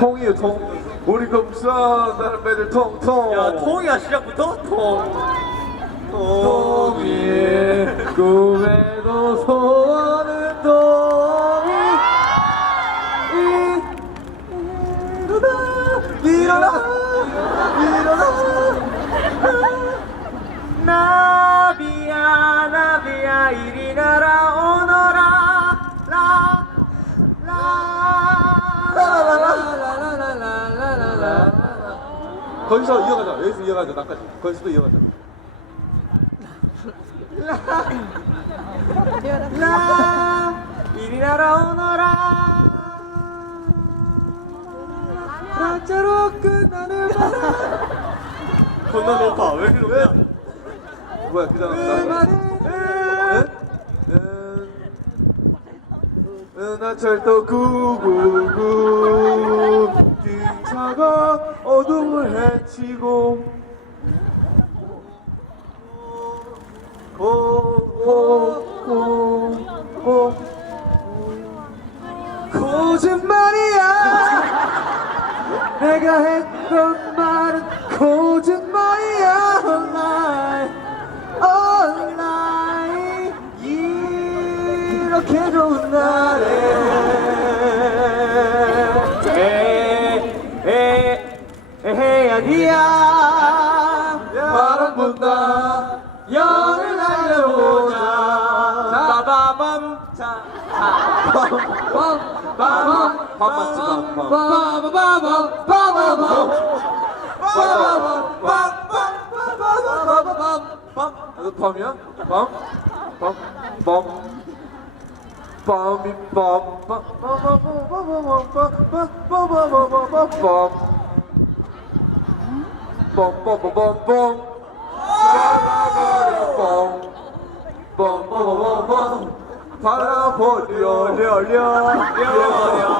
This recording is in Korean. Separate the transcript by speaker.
Speaker 1: 통이에요 통. 우리 금수한 다른 애들 통통.
Speaker 2: 야 통이야 시작부터 통.
Speaker 1: 통이 꿈에도 소원은 통이 일어나. 일어나. 일어나.
Speaker 2: 나비야 나비야 이리 날아오
Speaker 1: 거기서 이어가자. 여기서 이어가자. 나까지. 거기서도 이어가자.
Speaker 2: 라 이리 날아오너라. 라자로 끝나는 바람 겁나 높아. 왜 이렇게 높냐?
Speaker 1: 뭐야 그 다음 그나 은하철도 999 어둠을 헤치고. 고고고 고 거짓말이야. 내가 했던 말은 거짓말이야. Online online. 이렇게 좋은 날에
Speaker 2: 아니야
Speaker 1: 바람 분다
Speaker 2: 열을 날려보자 빠바밤 자
Speaker 1: 밤밤밤 밤밤
Speaker 2: 빠바바밤 빠바밤
Speaker 1: 밤? 이거 밤이야? 밤? 밤? 밤? 밤이 밤? 밤? 밤 밤 밤 밤 밤 밤 밤 밤 밤 밤 뽕뽕뽕뽕뽕 바라보려 뽕 뽕뽕뽕뽕 바라보려 려려 려려